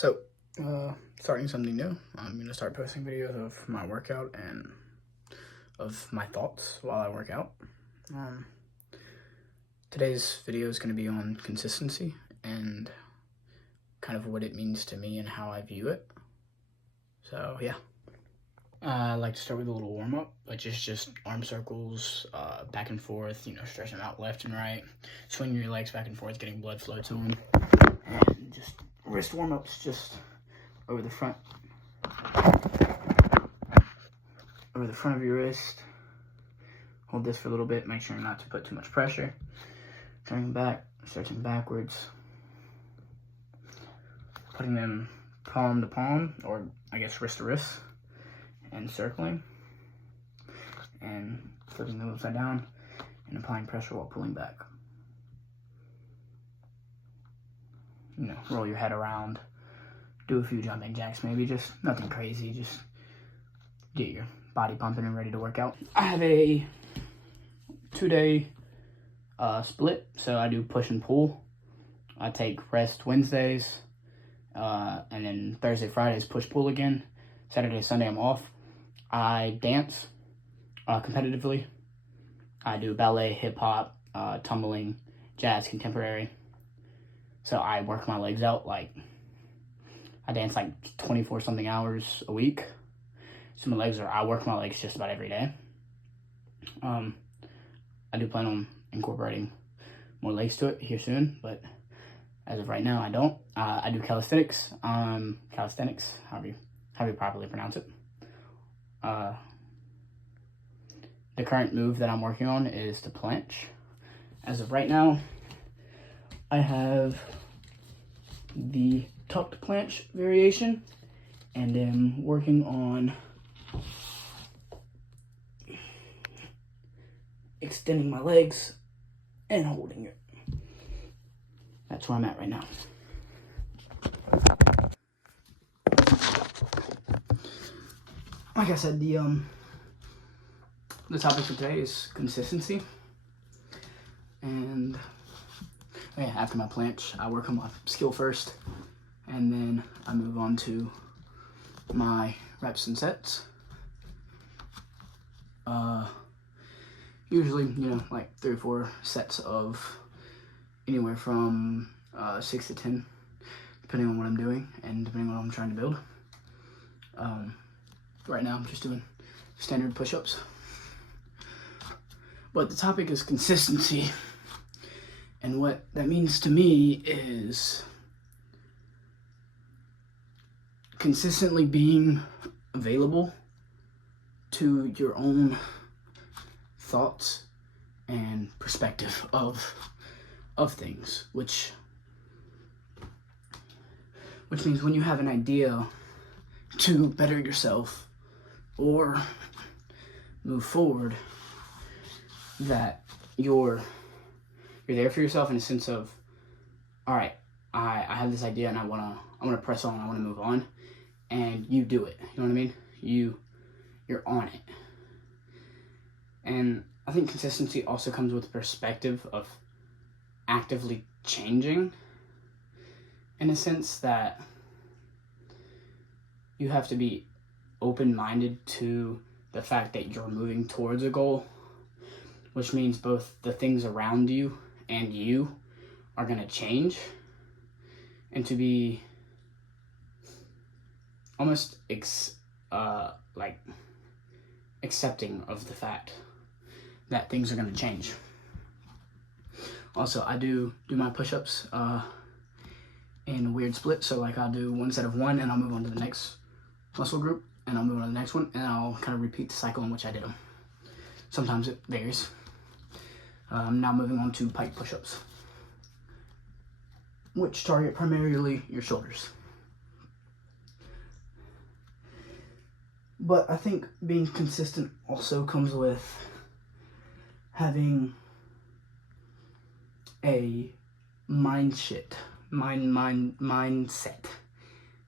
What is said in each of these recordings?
So, starting something new. I'm going to start posting videos of my workout and of my thoughts while I work out. Today's video is going to be on consistency and kind of what it means to me and how I view it. So, yeah. I like to start with a little warm-up, which is just arm circles, back and forth, stretching them out left and right, swinging your legs back and forth, getting blood flow to them, and just wrist warm-ups, just over the front of your wrist. Hold this for a little bit, make sure not to put too much pressure. Turning back, stretching backwards, putting them palm to palm, or I guess wrist to wrist, and circling, and flipping them upside down, and applying pressure while pulling back. Roll your head around, do a few jumping jacks, maybe, just nothing crazy, just get your body pumping and ready to work out. I have a 2-day split, so I do push and pull. I take rest Wednesdays, and then Thursday, Fridays push pull again. Saturday, Sunday I'm off. I dance competitively. I do ballet, hip hop, tumbling, jazz, contemporary. So I work my legs out, like I dance like 24 something hours a week. So I work my legs just about every day. I do plan on incorporating more legs to it here soon, but as of right now, I don't. I do calisthenics, however you properly pronounce it. The current move that I'm working on is the planche. As of right now, I have the tucked planche variation, and am working on extending my legs and holding it. That's where I'm at right now. Like I said, the topic for today is consistency. And after my planche, I work on my skill first, and then I move on to my reps and sets. Usually, like 3 or 4 sets of anywhere from 6 to 10, depending on what I'm doing and depending on what I'm trying to build. Right now I'm just doing standard push-ups. But the topic is consistency. And what that means to me is consistently being available to your own thoughts and perspective of things, which means when you have an idea to better yourself or move forward, that you're there for yourself in a sense of, all right, I have this idea and I wanna press on, I wanna move on, and you do it. You know what I mean? You're on it. And I think consistency also comes with perspective of actively changing, in a sense that you have to be open-minded to the fact that you're moving towards a goal, which means both the things around you and you are going to change, and to be almost accepting of the fact that things are going to change. Also, I do my push-ups in a weird split. So like I'll do one set of 1 and I'll move on to the next muscle group, and I'll move on to the next one, and I'll kind of repeat the cycle in which I did them. Sometimes it varies. Now moving on to pike push-ups, which target primarily your shoulders. But I think being consistent also comes with having a mindset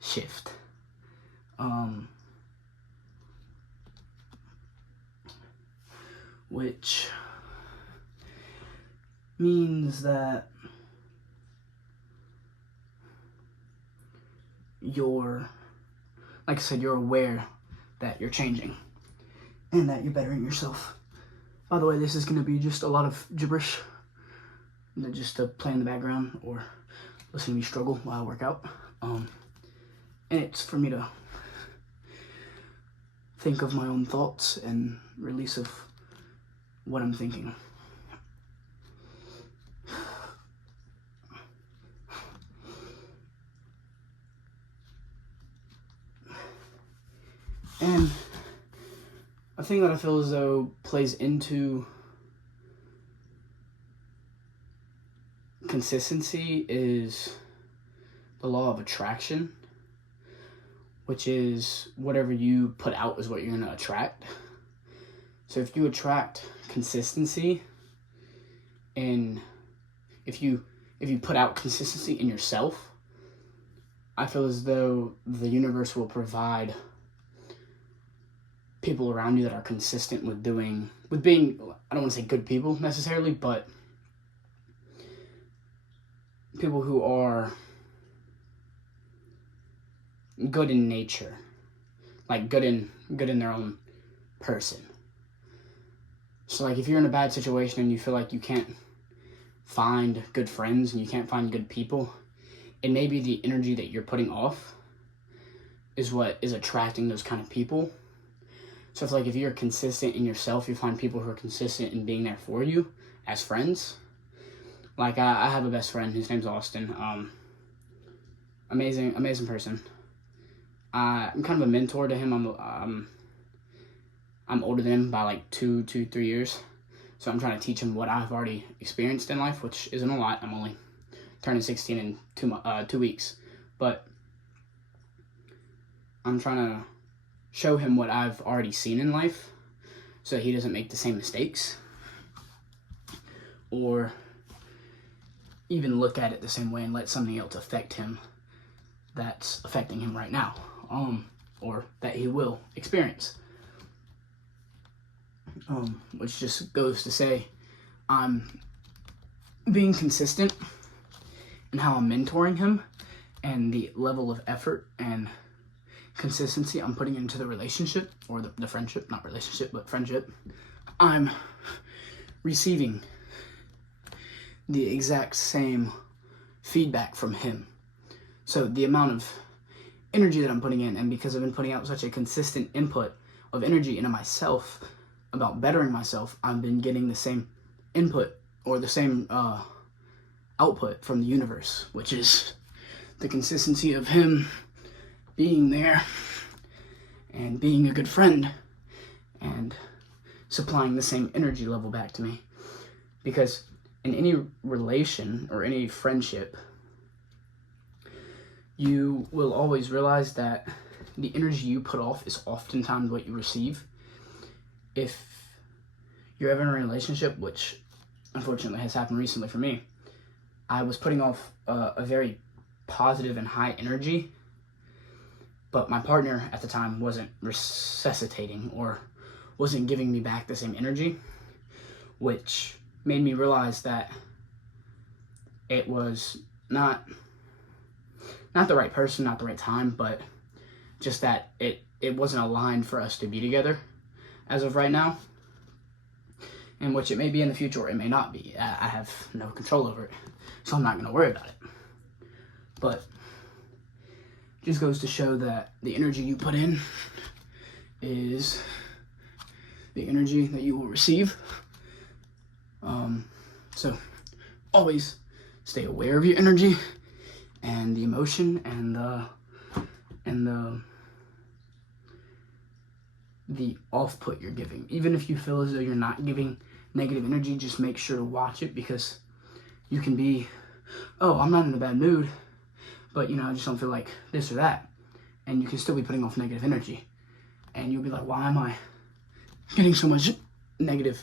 shift. Which means that you're, like I said, you're aware that you're changing and that you're bettering yourself. By the way, this is going to be just a lot of gibberish, just to play in the background or listen to me struggle while I work out. And it's for me to think of my own thoughts and release of what I'm thinking. And a thing that I feel as though plays into consistency is the law of attraction, which is whatever you put out is what you're going to attract. So if you attract consistency, and if you put out consistency in yourself, I feel as though the universe will provide people around you that are consistent with being, I don't want to say good people necessarily, but people who are good in nature, like good in their own person. So like if you're in a bad situation and you feel like you can't find good friends and you can't find good people, it may be the energy that you're putting off is what is attracting those kind of people. So it's like if you're consistent in yourself, you find people who are consistent in being there for you as friends. Like I have a best friend, his name's Austin. Amazing person. I'm kind of a mentor to him. I'm older than him by like 3 years. So I'm trying to teach him what I've already experienced in life, which isn't a lot. I'm only turning 16 in 2 weeks. But I'm trying to show him what I've already seen in life so he doesn't make the same mistakes or even look at it the same way and let something else affect him that's affecting him right now, or that he will experience. Which just goes to say I'm being consistent in how I'm mentoring him and the level of effort and consistency I'm putting into the relationship, or the friendship, not relationship, but friendship. I'm receiving the exact same feedback from him. So the amount of energy that I'm putting in, and because I've been putting out such a consistent input of energy into myself about bettering myself, I've been getting the same input or the same output from the universe, which is the consistency of him being there and being a good friend and supplying the same energy level back to me. Because in any relation or any friendship, you will always realize that the energy you put off is oftentimes what you receive. If you're ever in a relationship, which unfortunately has happened recently for me, I was putting off a very positive and high energy, but my partner at the time wasn't resuscitating or wasn't giving me back the same energy, which made me realize that it was not the right person, not the right time, but just that it wasn't aligned for us to be together as of right now, and which it may be in the future or it may not be. I have no control over it, so I'm not going to worry about it. But just goes to show that the energy you put in is the energy that you will receive. So always stay aware of your energy and the emotion and the off-put you're giving. Even if you feel as though you're not giving negative energy, just make sure to watch it, because you can be, oh, I'm not in a bad mood, but I just don't feel like this or that, and you can still be putting off negative energy, and you'll be like, why am I getting so much negative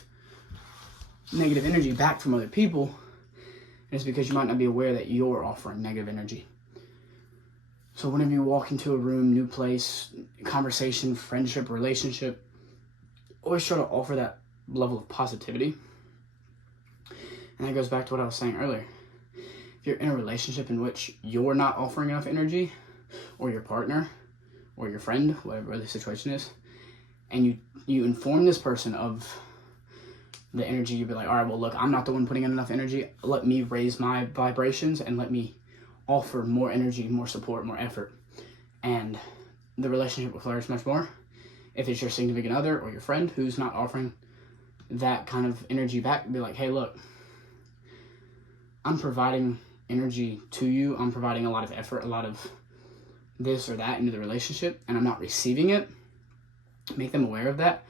energy back from other people? And it's because you might not be aware that you're offering negative energy. So whenever you walk into a room, new place, conversation, friendship, relationship, always try to offer that level of positivity. And that goes back to what I was saying earlier. If you're in a relationship in which you're not offering enough energy, or your partner or your friend, whatever the situation is, and you inform this person of the energy, you'd be like, all right, well, look, I'm not the one putting in enough energy. Let me raise my vibrations and let me offer more energy, more support, more effort. And the relationship will flourish much more. If it's your significant other or your friend who's not offering that kind of energy back, be like, hey, look, I'm providing energy to you. I'm providing a lot of effort, a lot of this or that into the relationship, and I'm not receiving it. Make them aware of that.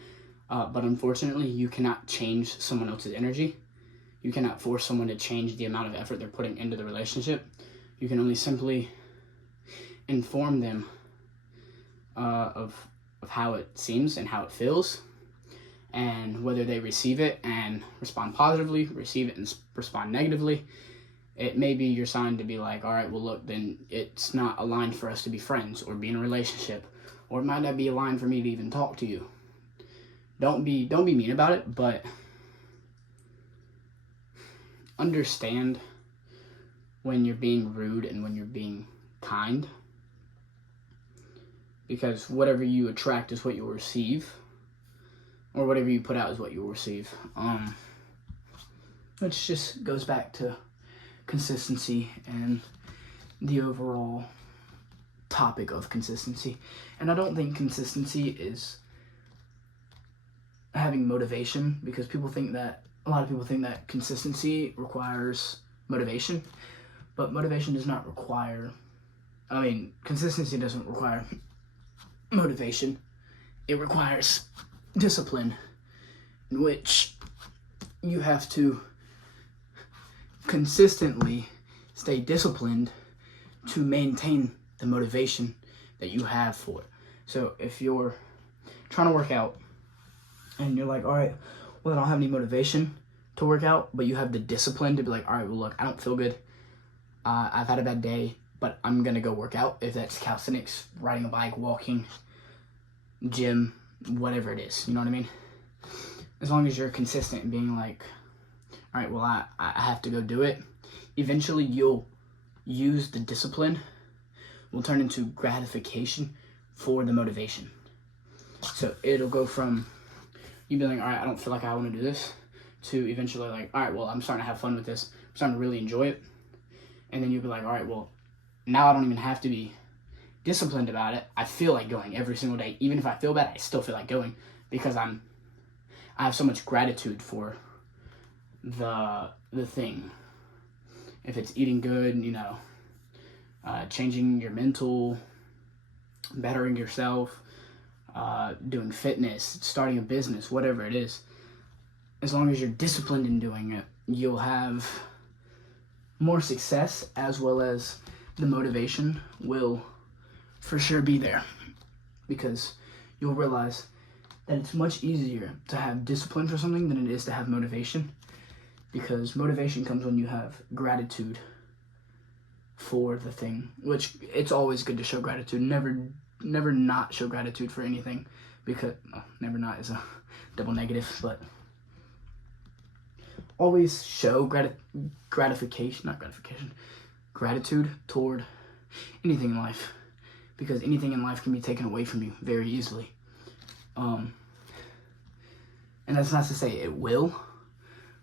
But unfortunately, you cannot change someone else's energy. You cannot force someone to change the amount of effort they're putting into the relationship. You can only simply inform them of how it seems and how it feels, and whether they receive it and respond positively, receive it and respond negatively. It may be your sign to be like, all right, well, look, then it's not aligned for us to be friends or be in a relationship, or it might not be aligned for me to even talk to you. Don't be mean about it, but understand when you're being rude and when you're being kind, because whatever you attract is what you'll receive, or whatever you put out is what you'll receive. Which just goes back to consistency and the overall topic of consistency. And I don't think consistency is having motivation, because a lot of people think that consistency requires motivation, but motivation does not require, consistency doesn't require motivation. It requires discipline, in which you have to consistently stay disciplined to maintain the motivation that you have for it. So if you're trying to work out and you're like, all right, well, I don't have any motivation to work out, but you have the discipline to be like, all right, well, look, I don't feel good. I've had a bad day, but I'm going to go work out. If that's calisthenics, riding a bike, walking, gym, whatever it is, you know what I mean? As long as you're consistent in being like, all right, well, I have to go do it. Eventually, you'll use the discipline, will turn into gratification for the motivation. So it'll go from you being like, all right, I don't feel like I want to do this, to eventually like, all right, well, I'm starting to have fun with this. I'm starting to really enjoy it. And then you'll be like, all right, well, now I don't even have to be disciplined about it. I feel like going every single day. Even if I feel bad, I still feel like going, because I have so much gratitude for the thing. If it's eating good, changing your mental, bettering yourself, doing fitness, starting a business, whatever it is, as long as you're disciplined in doing it, you'll have more success, as well as the motivation will for sure be there, because you'll realize that it's much easier to have discipline for something than it is to have motivation, because motivation comes when you have gratitude for the thing, which it's always good to show gratitude. Never not show gratitude for anything, because never not is a double negative, but always show gratitude toward anything in life, because anything in life can be taken away from you very easily. And that's not to say it will,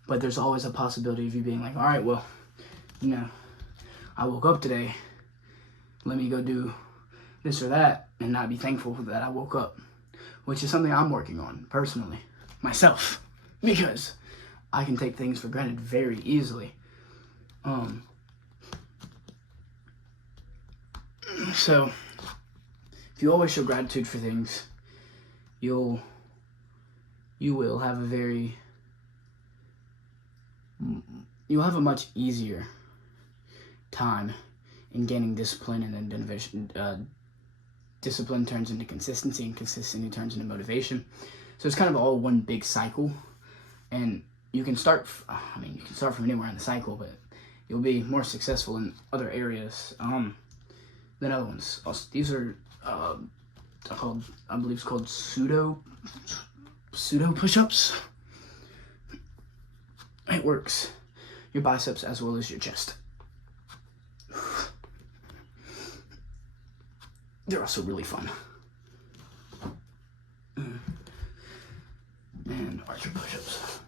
but there's always a possibility of you being like, all right, well, I woke up today, let me go do this or that, and not be thankful that I woke up, which is something I'm working on personally, myself, because I can take things for granted very easily. So if you always show gratitude for things, you will have you'll have a much easier time in gaining discipline, and then discipline turns into consistency, and consistency turns into motivation. So it's kind of all one big cycle, and you can start from anywhere in the cycle, but you'll be more successful in other areas than other ones. Also, these are called, I believe it's called pseudo push-ups. It works your biceps as well as your chest. they're also really fun. And archer push-ups.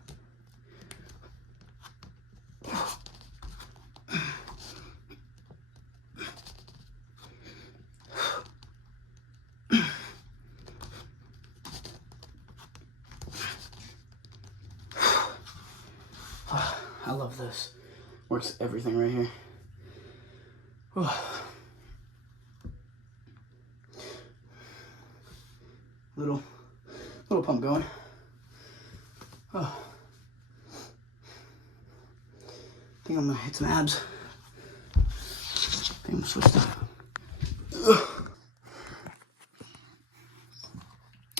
I love this. Works everything right here. Little pump going. I think I'm gonna hit some abs. I think I'm switched up.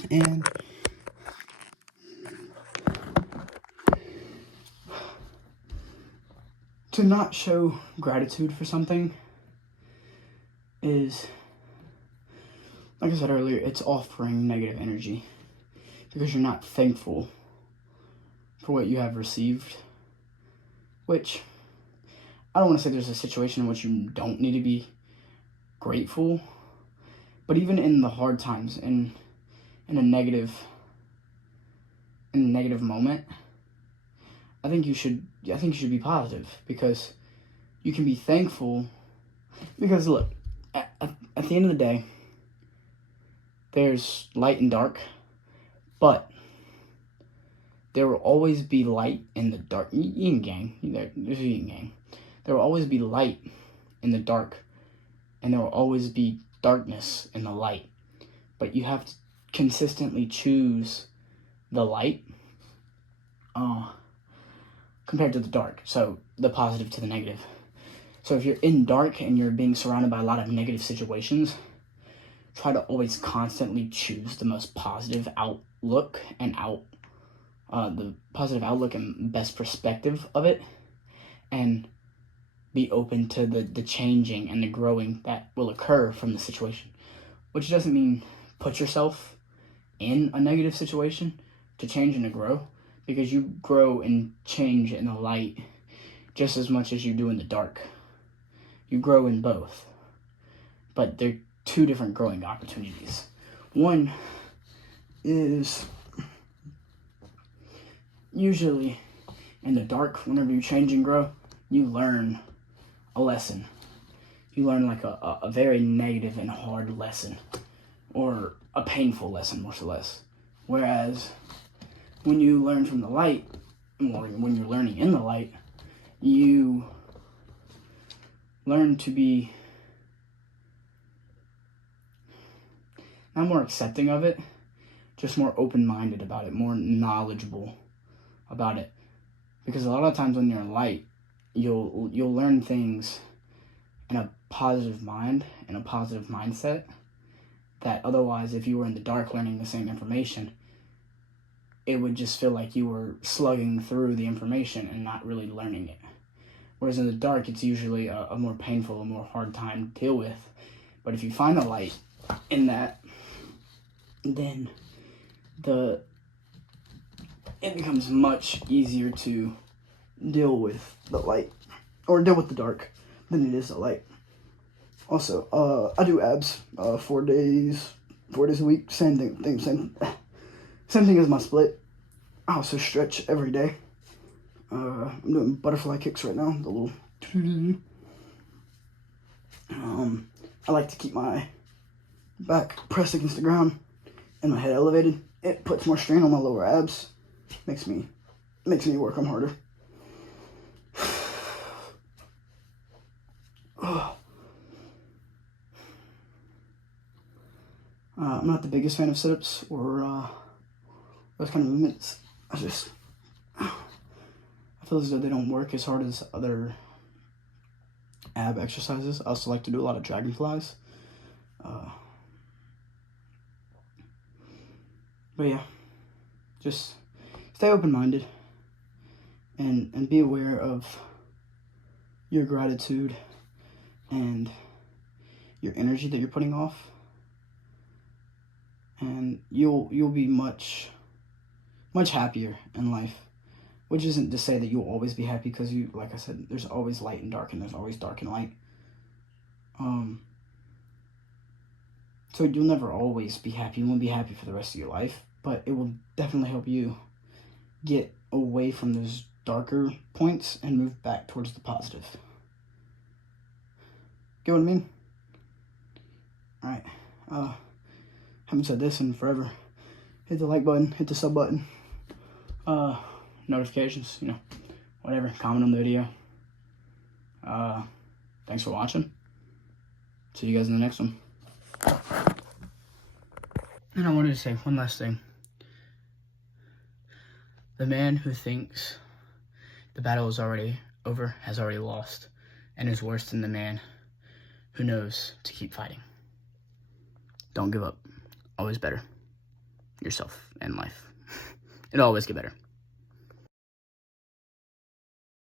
And to not show gratitude for something is, like I said earlier, it's offering negative energy because you're not thankful for what you have received, which I don't want to say there's a situation in which you don't need to be grateful, but even in the hard times, in a negative moment, I think you should be positive, because you can be thankful. Because look, at the end of the day, there's light and dark, but there will always be light in the dark. Yin Yang, there's Yin Yang. There will always be light in the dark, and there will always be darkness in the light. But you have to consistently choose the light compared to the dark. So the positive to the negative. So if you're in dark and you're being surrounded by a lot of negative situations, try to always constantly choose the most positive outlook and the positive outlook and best perspective of it, and be open to the changing and the growing that will occur from the situation. Which doesn't mean put yourself in a negative situation to change and to grow, because you grow and change in the light just as much as you do in the dark. You grow in both, but they're two different growing opportunities. One is usually in the dark. Whenever you change and grow, you learn a lesson. You learn like a very negative and hard lesson, or a painful lesson, more or less. Whereas when you learn from the light, or when you're learning in the light, you learn to be not more accepting of it, just more open-minded about it, more knowledgeable about it. Because a lot of times when you're in light, you'll learn things in a positive mind, in a positive mindset, that otherwise, if you were in the dark learning the same information, it would just feel like you were slugging through the information and not really learning it. Whereas in the dark, it's usually a more painful, a more hard time to deal with. But if you find the light in that, then it becomes much easier to deal with the light, or deal with the dark, than it is the light. Also, I do abs 4 days a week. Same thing as my split. I also stretch every day. I'm doing butterfly kicks right now. The little. I like to keep my back pressed against the ground and my head elevated. It puts more strain on my lower abs. Makes me work them harder. I'm not the biggest fan of sit-ups or those kind of movements. I feel as though they don't work as hard as other ab exercises. I also like to do a lot of dragonflies. But yeah, just stay open-minded and be aware of your gratitude and your energy that you're putting off, and you'll be much happier in life. Which isn't to say that you'll always be happy, because like I said, there's always light and dark, and there's always dark and light. So you'll never always be happy. You won't be happy for the rest of your life, but it will definitely help you get away from those darker points and move back towards the positive. Get what I mean? Alright. Haven't said this in forever. Hit the like button, hit the sub button. Notifications, whatever. Comment on the video. Thanks for watching. See you guys in the next one. And I wanted to say one last thing. The man who thinks the battle is already over has already lost, and is worse than the man who knows to keep fighting. Don't give up. Always better yourself and life. It'll always get better.